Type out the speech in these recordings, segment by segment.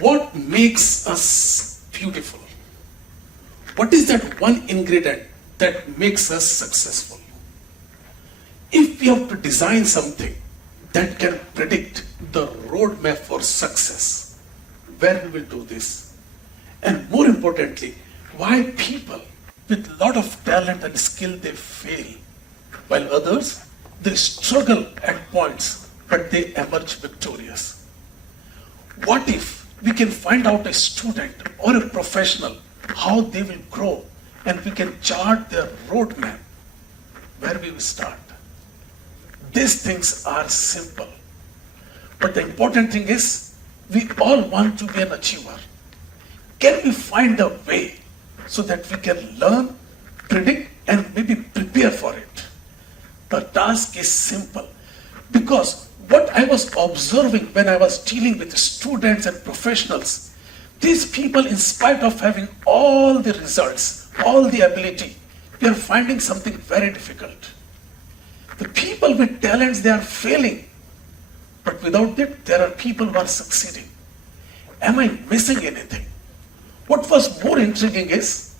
What makes us beautiful? What is that one ingredient that makes us successful? If we have to design something that can predict the roadmap for success, where we will do this? And more importantly, why people with a lot of talent and skill they fail, while others they struggle at points but they emerge victorious. What if we can find out a student or a professional how they will grow and we can chart their roadmap where we will start? These things are simple, but the important thing is we all want to be an achiever. Can we find a way so that we can learn, predict, and maybe prepare for it? The task is simple, because what I was observing when I was dealing with students and professionals, these people, in spite of having all the results, all the ability, they are finding something very difficult. The people with talents, they are failing, but without it, there are people who are succeeding. Am I missing anything? What was more intriguing is,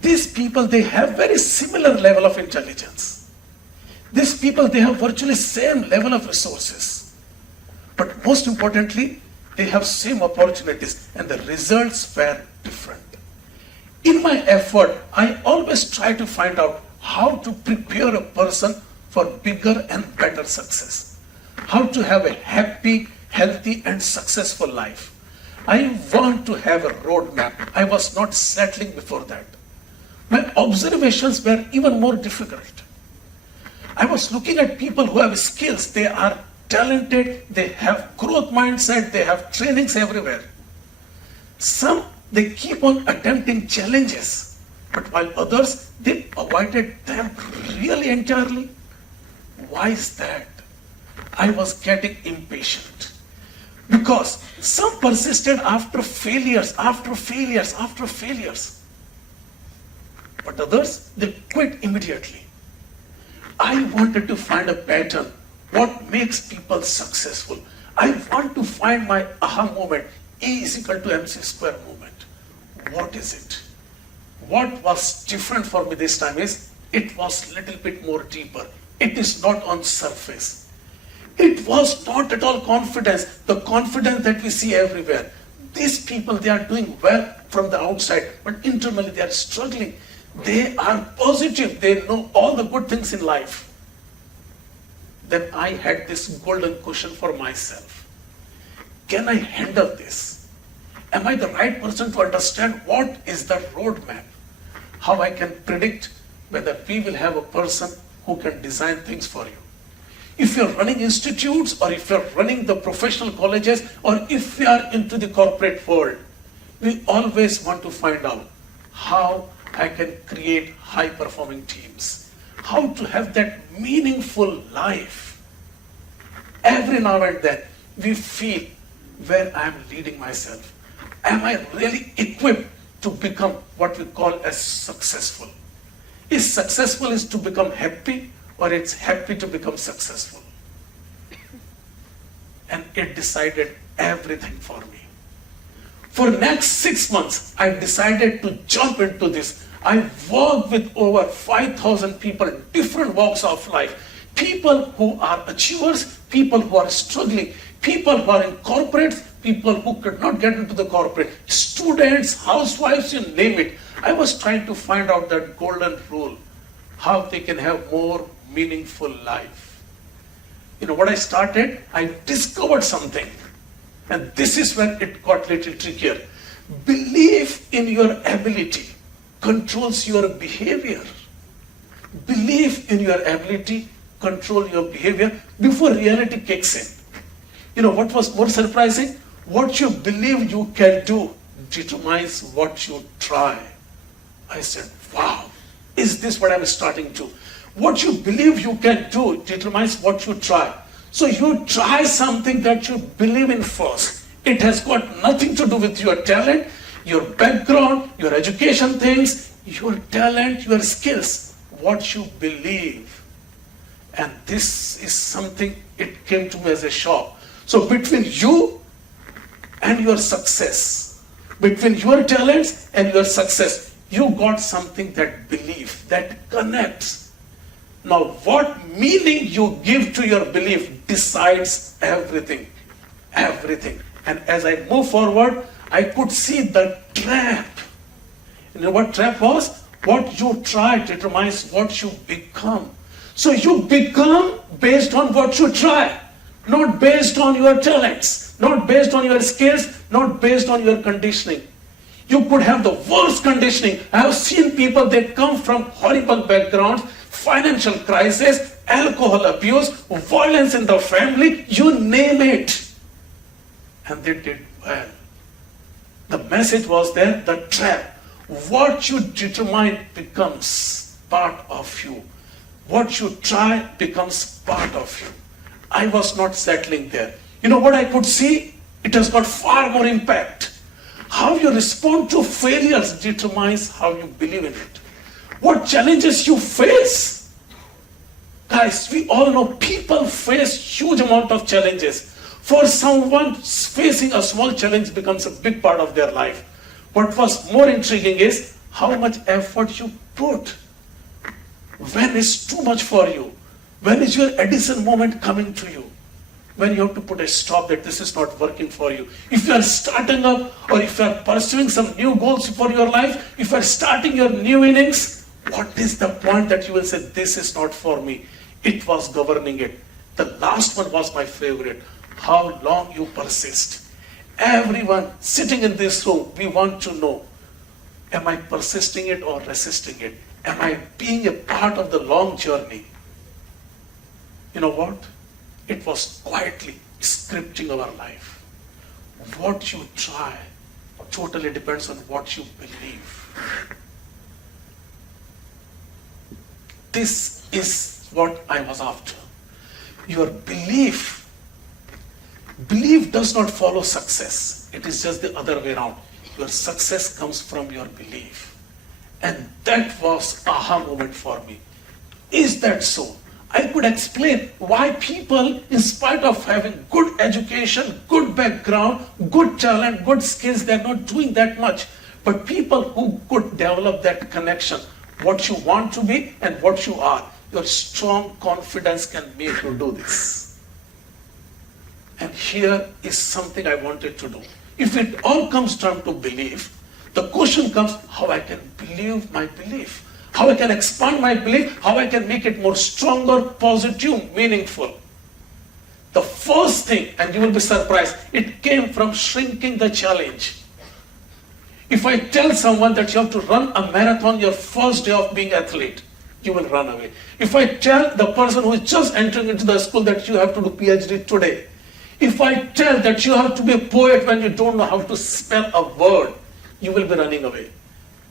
these people, they have very similar level of intelligence. These people, they have virtually same level of resources. But most importantly, they have same opportunities and the results were different. In my effort, I always try to find out how to prepare a person for bigger and better success. How to have a happy, healthy and successful life. I want to have a roadmap. I was not settling before that. My observations were even more difficult. I was looking at people who have skills, they are talented, they have growth mindset, they have trainings everywhere. Some, they keep on attempting challenges, but while others, they avoided them really entirely. Why is that? I was getting impatient. Because some persisted after failures, after failures, after failures. But others, they quit immediately. I wanted to find a pattern. What makes people successful? I want to find my aha moment. E is equal to mc square moment. What is it? What was different for me this time is, it was little bit more deeper. It is not on surface. It was not at all confidence, the confidence that we see everywhere. These people, they are doing well from the outside, but internally they are struggling. They are positive, they know all the good things in life. Then I had this golden question for myself. Can I handle this? Am I the right person to understand what is the roadmap? How I can predict whether we will have a person who can design things for you. If you're running institutes, or if you're running the professional colleges, or if we are into the corporate world, we always want to find out how I can create high-performing teams, how to have that meaningful life. Every now and then, we feel where I'm leading myself. Am I really equipped to become what we call as successful? Is successful is to become happy, or it's happy to become successful? And it decided everything for me. For next 6 months, I decided to jump into this. I worked with over 5,000 people, different walks of life. People who are achievers, people who are struggling, people who are in corporates, people who could not get into the corporate, students, housewives, you name it. I was trying to find out that golden rule, how they can have more meaningful life. You know what I started? I discovered something. And this is when it got a little trickier. Belief in your ability controls your behavior. Belief in your ability control your behavior before reality kicks in. You know what was more surprising? What you believe you can do determines what you try. I said, wow, is this what I'm starting to? What you believe you can do determines what you try. So you try something that you believe in first. It has got nothing to do with your talent, your background, your education things, your talent, your skills, what you believe. And this is something, it came to me as a shock. So between you and your success, between your talents and your success, you got something, that belief that connects. Now, what meaning you give to your belief decides everything. Everything. And as I move forward, I could see the trap. You know what trap was? What you try determines what you become. So you become based on what you try, not based on your talents, not based on your skills, not based on your conditioning. You could have the worst conditioning. I have seen people, they come from horrible backgrounds, financial crisis, alcohol abuse, violence in the family, you name it. And they did well. The message was there, the trap. What you determine becomes part of you. What you try becomes part of you. I was not settling there. You know what I could see? It has got far more impact. How you respond to failures determines how you believe in it. What challenges you face. Guys, we all know people face huge amount of challenges. For someone, facing a small challenge becomes a big part of their life. What was more intriguing is how much effort you put. When is too much for you? When is your Edison moment coming to you? When you have to put a stop that this is not working for you. If you are starting up or if you are pursuing some new goals for your life, if you are starting your new innings, what is the point that you will say, this is not for me? It was governing it. The last one was my favorite. How long you persist. Everyone sitting in this room, we want to know, am I persisting it or resisting it? Am I being a part of the long journey? You know what? It was quietly scripting our life. What you try totally depends on what you believe. This is what I was after. Your belief. Belief does not follow success. It is just the other way around. Your success comes from your belief. And that was aha moment for me. Is that so? I could explain why people, in spite of having good education, good background, good talent, good skills, they're not doing that much. But people who could develop that connection, what you want to be and what you are, your strong confidence can make you do this. And here is something I wanted to do. If it all comes down to belief, the question comes how I can believe my belief. How I can expand my belief, how I can make it more stronger, positive, meaningful. The first thing, and you will be surprised, it came from shrinking the challenge. If I tell someone that you have to run a marathon your first day of being athlete, you will run away. If I tell the person who is just entering into the school that you have to do PhD today, if I tell that you have to be a poet when you don't know how to spell a word, you will be running away.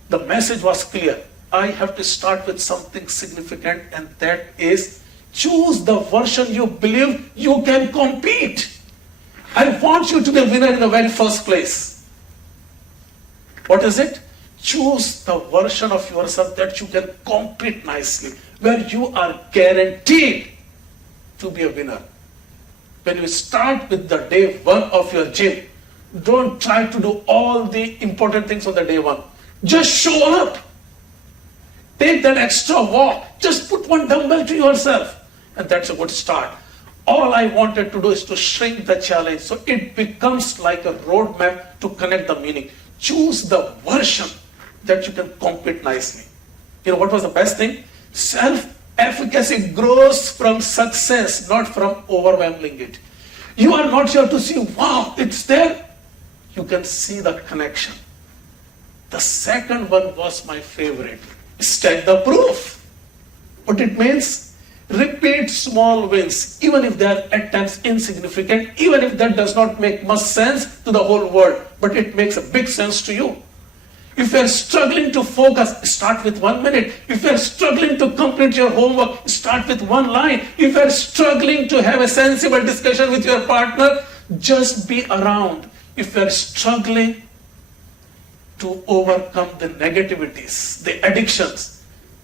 The message was clear. I have to start with something significant, and that is choose the version you believe you can compete. I want you to be a winner in the very first place. What is it? Choose the version of yourself that you can compete nicely, where you are guaranteed to be a winner. When you start with the day one of your gym, don't try to do all the important things on the day one. Just show up. Take that extra walk. Just put one dumbbell to yourself. And that's a good start. All I wanted to do is to shrink the challenge so it becomes like a roadmap to connect the meaning. Choose the version that you can compete nicely. You know what was the best thing? Self-efficacy grows from success, not from overwhelming it. You are not here to see, wow, it's there. You can see the connection. The second one was my favorite. State the proof. What it means? Repeat small wins, even if they are at times insignificant, even if that does not make much sense to the whole world, but it makes a big sense to you. If you are struggling to focus, start with 1 minute. If you are struggling to complete your homework, start with 1 line. If you are struggling to have a sensible discussion with your partner, just be around. If you are struggling to overcome the negativities, the addictions,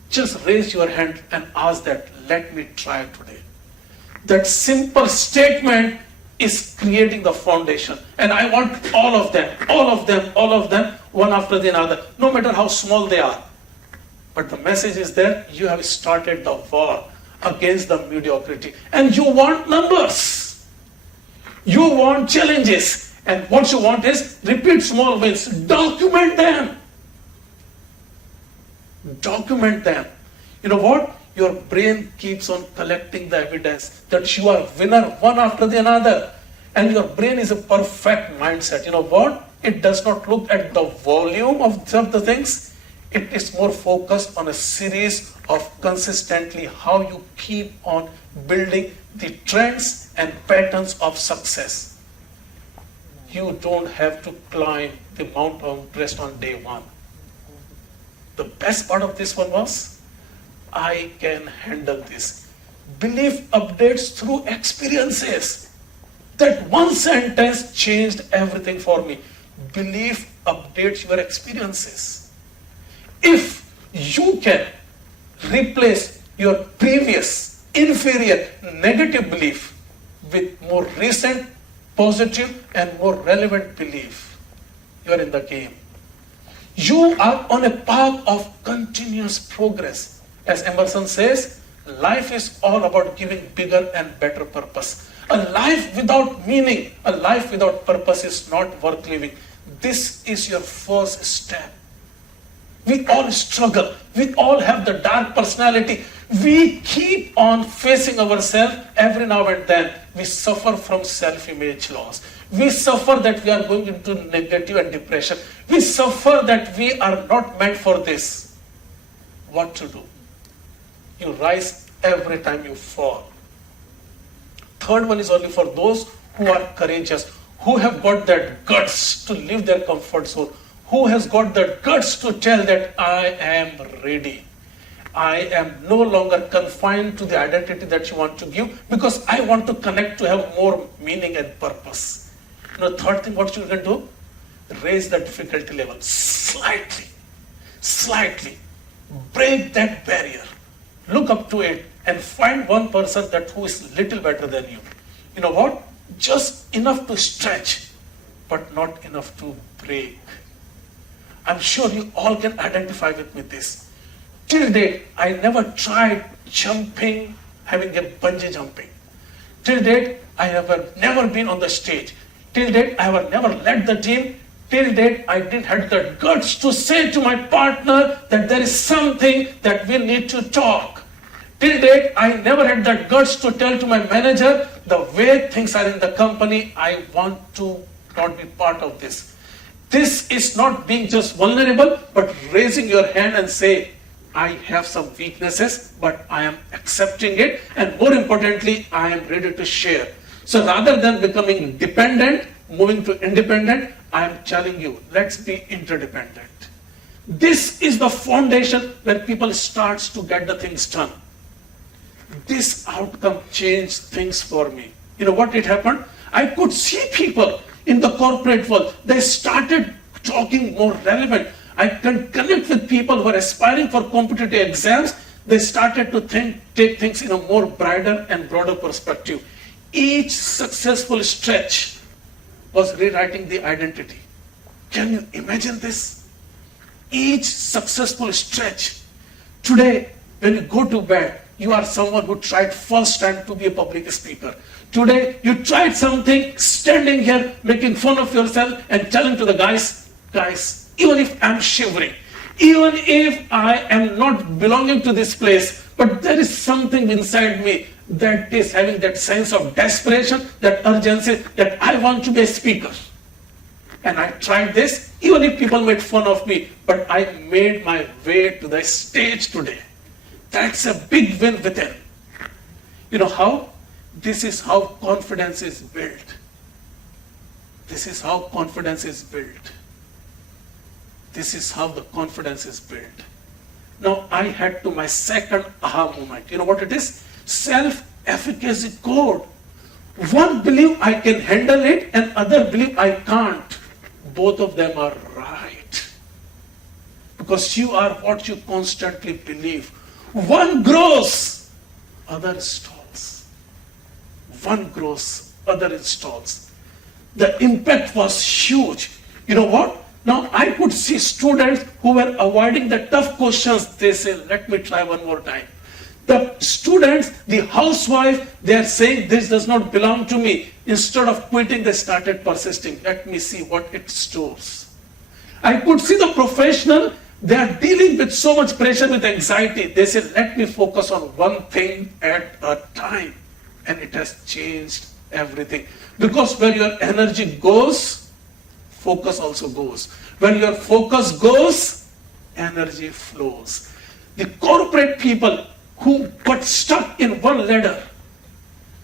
just raise your hand and ask that, let me try today. That simple statement is creating the foundation. And I want all of them, one after the other, no matter how small they are. But the message is there, you have started the war against the mediocrity. And you want numbers. You want challenges. And what you want is repeat small wins. Document them. Document them. You know what? Your brain keeps on collecting the evidence that you are winner one after the other. And your brain is a perfect mindset. You know what? It does not look at the volume of the things. It is more focused on a series of consistently how you keep on building the trends and patterns of success. You don't have to climb the Mount Everest on day one. The best part of this one was, I can handle this. Belief updates through experiences. That one sentence changed everything for me. Belief updates your experiences. If you can replace your previous inferior negative belief with more recent positive and more relevant belief, you are in the game. You are on a path of continuous progress. As Emerson says, life is all about giving bigger and better purpose. A life without meaning, a life without purpose is not worth living. This is your first step. We all struggle. We all have the dark personality. We keep on facing ourselves every now and then. We suffer from self-image loss. We suffer that we are going into negative and depression. We suffer that we are not meant for this. What to do? You rise every time you fall. Third one is only for those who are courageous, who have got that guts to leave their comfort zone, who has got the guts to tell that I am ready. I am no longer confined to the identity that you want to give because I want to connect to have more meaning and purpose. You know, third thing what you can do, raise the difficulty level slightly. Break that barrier. Look up to it and find one person that who is little better than you. You know what? Just enough to stretch, but not enough to break. I'm sure you all can identify with me this. Till date, I never tried jumping, having a bungee jumping. Till date, I have never been on the stage. Till date, I have never led the team. Till date, I didn't have the guts to say to my partner that there is something that we need to talk. Till date, I never had the guts to tell to my manager the way things are in the company, I want to not be part of this. This is not being just vulnerable, but raising your hand and say, I have some weaknesses, but I am accepting it. And more importantly, I am ready to share. So rather than becoming dependent, moving to independent, I am telling you, let's be interdependent. This is the foundation where people start to get the things done. This outcome changed things for me. You know what it happened? I could see people in the corporate world. They started talking more relevant. I can connect with people who are aspiring for competitive exams. They started to take things in a more brighter and broader perspective. Each successful stretch was rewriting the identity. Can you imagine this? Each successful stretch. Today, when you go to bed, you are someone who tried first time to be a public speaker. Today, you tried something, standing here, making fun of yourself and telling to the guys, even if I'm shivering, even if I am not belonging to this place, but there is something inside me that is having that sense of desperation, that urgency, that I want to be a speaker. And I tried this, even if people made fun of me, but I made my way to the stage today. That's a big win within. You know how? This is how confidence is built. This is how confidence is built. This is how the confidence is built. Now I had to my second aha moment. You know what it is? Self-efficacy code. One believe I can handle it and other believe I can't. Both of them are right. Because you are what you constantly believe. One grows, other stalls. One grows, other installs. The impact was huge. You know what? Now I could see students who were avoiding the tough questions. They say, let me try one more time. The students, the housewife, they are saying this does not belong to me. Instead of quitting, they started persisting. Let me see what it stores. I could see the professional, they are dealing with so much pressure, with anxiety. They say, let me focus on one thing at a time. And it has changed everything. Because where your energy goes, focus also goes. When your focus goes, energy flows. The corporate people who got stuck in one ladder,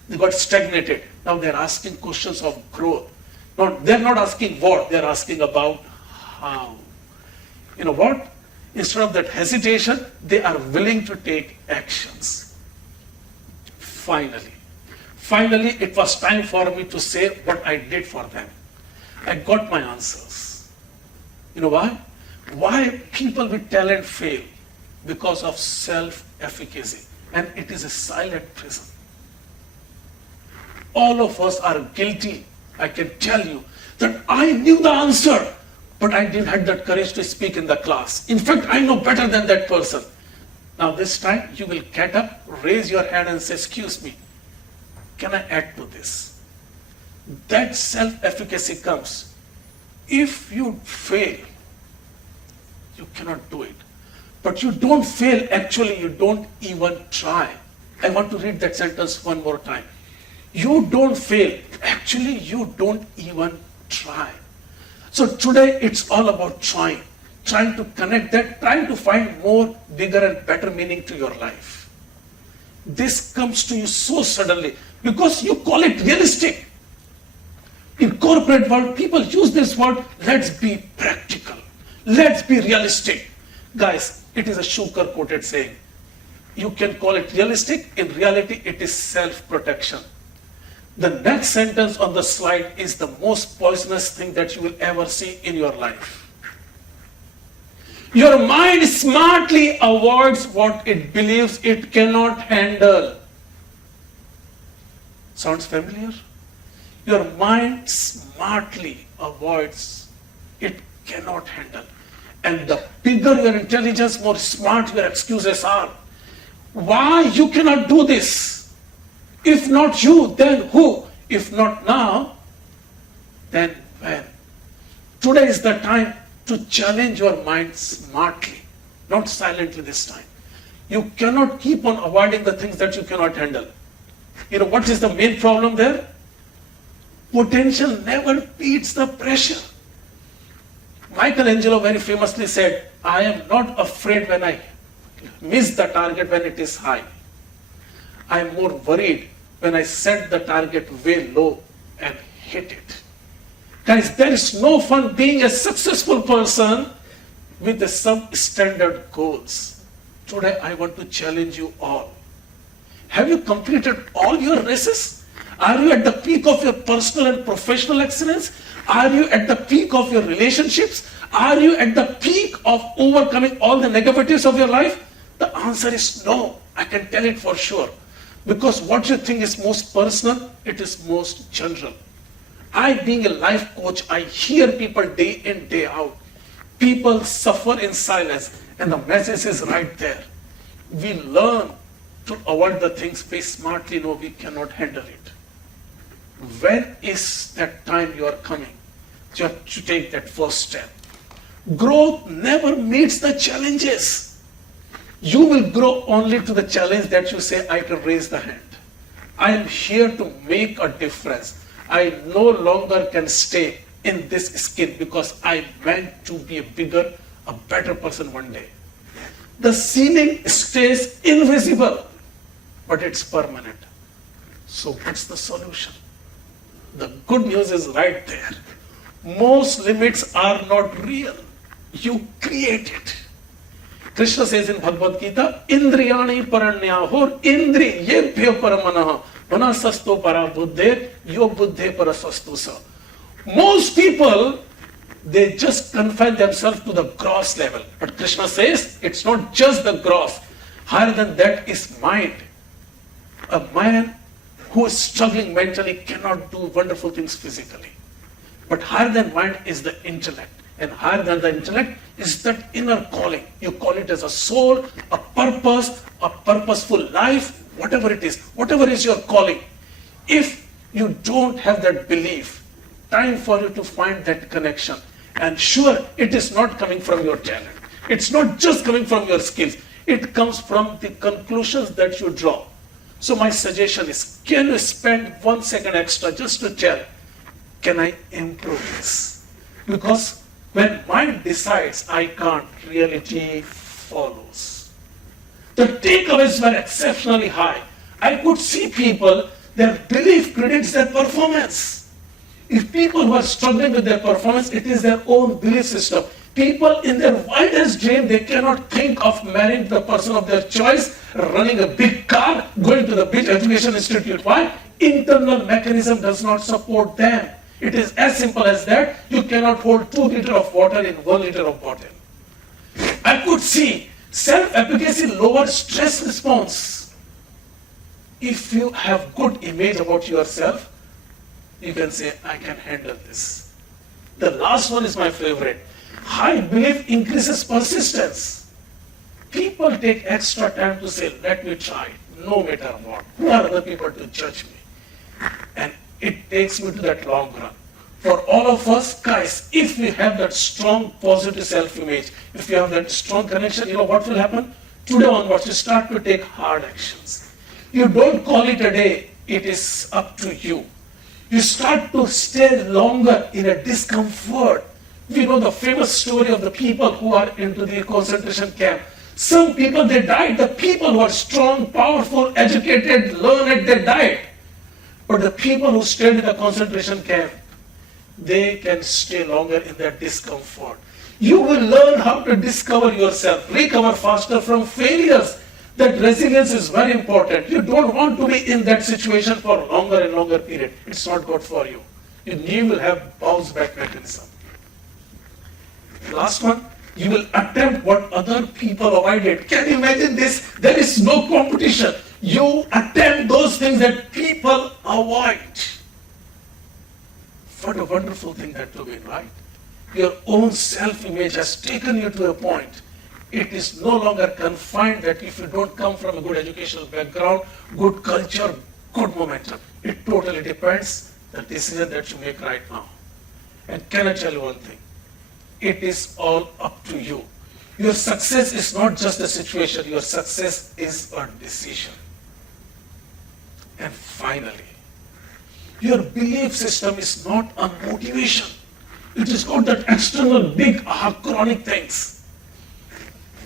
they got stagnated. Now they're asking questions of growth. No, they're not asking what, they're asking about how. You know what? Instead of that hesitation, they are willing to take actions. Finally, it was time for me to say what I did for them. I got my answers. You know why? Why people with talent fail? Because of self-efficacy. And it is a silent prison. All of us are guilty. I can tell you that I knew the answer, but I didn't have that courage to speak in the class. In fact, I know better than that person. Now this time you will get up, raise your hand and say, excuse me, can I add to this? That self-efficacy comes. If you fail, you cannot do it. But you don't fail, actually you don't even try. I want to read that sentence one more time. You don't fail, actually you don't even try. So today it's all about trying to connect that, trying to find more, bigger and better meaning to your life. This comes to you so suddenly because you call it realistic. In corporate world, people use this word, let's be practical, let's be realistic. Guys, it is a sugar-coated saying. You can call it realistic, in reality it is self-protection. The next sentence on the slide is the most poisonous thing that you will ever see in your life. Your mind smartly avoids what it believes it cannot handle. Sounds familiar? Your mind smartly avoids it cannot handle. And the bigger your intelligence, more smart your excuses are. Why you cannot do this? If not you, then who? If not now, then when? Today is the time to challenge your mind smartly, not silently this time. You cannot keep on avoiding the things that you cannot handle. You know what is the main problem there? Potential never beats the pressure. Michelangelo very famously said, I am not afraid when I miss the target when it is high. I am more worried when I set the target way low and hit it. Guys, there is no fun being a successful person with the substandard goals. Today I want to challenge you all. Have you completed all your races? Are you at the peak of your personal and professional excellence? Are you at the peak of your relationships? Are you at the peak of overcoming all the negativities of your life? The answer is no. I can tell it for sure. Because what you think is most personal, it is most general. I, being a life coach, I hear people day in, day out. People suffer in silence, and the message is right there. We learn to avoid the things we smartly know we cannot handle it. When is that time you are coming to take that first step? Growth never meets the challenges. You will grow only to the challenge that you say, I can raise the hand. I am here to make a difference. I no longer can stay in this skin because I meant to be a bigger, a better person one day. The ceiling stays invisible, but it's permanent. So what's the solution? The good news is right there. Most limits are not real. You create it. Krishna says in Bhagavad Gita, Indriyani paranyahur indriyebhyo paramanaha manasasto para buddhe yo buddhe parasastu sa. Most people, they just confine themselves to the gross level. But Krishna says, it's not just the gross. Higher than that is mind. A man who is struggling mentally cannot do wonderful things physically. But higher than mind is the intellect. And higher than the intellect is that inner calling. You call it as a soul, a purpose, a purposeful life, whatever it is, whatever is your calling. If you don't have that belief, time for you to find that connection. And sure, it is not coming from your talent. It's not just coming from your skills. It comes from the conclusions that you draw. So my suggestion is, can you spend 1 second extra just to tell, can I improve this? Because when mind decides, I can't, reality follows. The takeaways were exceptionally high. I could see people, their belief predicts their performance. If people who are struggling with their performance, it is their own belief system. People in their wildest dream, they cannot think of marrying the person of their choice, running a big car, going to the big education institute. Why? Internal mechanism does not support them. It is as simple as that. You cannot hold 2 liters of water in 1 liter of bottle. I could see self-efficacy lowers stress response. If you have good image about yourself, you can say, I can handle this. The last one is my favorite. High belief increases persistence. People take extra time to say, let me try, no matter what. Who are other people to judge me? And it takes me to that long run. For all of us, guys, if we have that strong positive self-image, if you have that strong connection, you know what will happen? Today onwards, you start to take hard actions. You don't call it a day, it is up to you. You start to stay longer in a discomfort. We know the famous story of the people who are into the concentration camp. Some people, they died. The people who are strong, powerful, educated, learned, they died. But the people who stayed in the concentration camp, they can stay longer in their discomfort. You will learn how to discover yourself, recover faster from failures. That resilience is very important. You don't want to be in that situation for longer and longer period. It's not good for you. You will have bounce back mechanism. Last one, you will attempt what other people avoided. Can you imagine this? There is no competition. You attempt those things that people avoid. What a wonderful thing that to be, right? Your own self-image has taken you to a point. It is no longer confined that if you don't come from a good educational background, good culture, good momentum. It totally depends the decision that you make right now. And can I tell you one thing? It is all up to you. Your success is not just a situation, your success is a decision. And finally, your belief system is not a motivation. It is not that external big chronic things.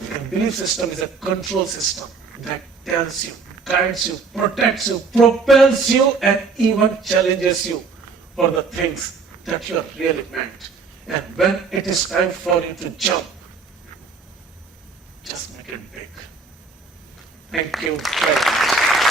Your belief system is a control system that tells you, guides you, protects you, propels you, and even challenges you for the things that you are really meant. And when it is time for you to jump, just make it big. Thank you very much.